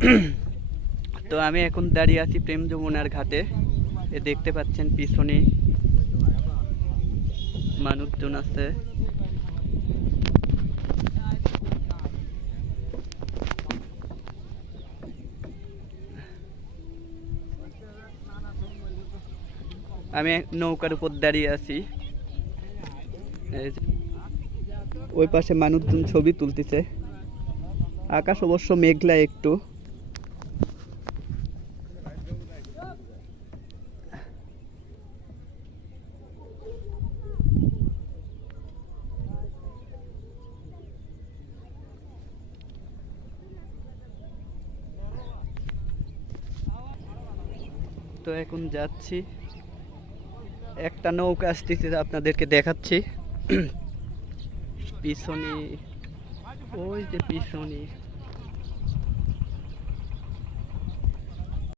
তো আমি এখন দাঁড়িয়ে আছি প্রেম যমুনার ঘাটে। দেখতে পাচ্ছেন পিছনে মানুষজন আছে। আমি নৌকার উপর দাঁড়িয়ে আছি। ওই পাশে মানুষজন ছবি তুলতেছে। আকাশ অবশ্য মেঘলা একটু। তো এখন যাচ্ছি, একটা নৌকা আসতেছে, আপনাদেরকে দেখাচ্ছি। পিছনে, ওই যে পিছনে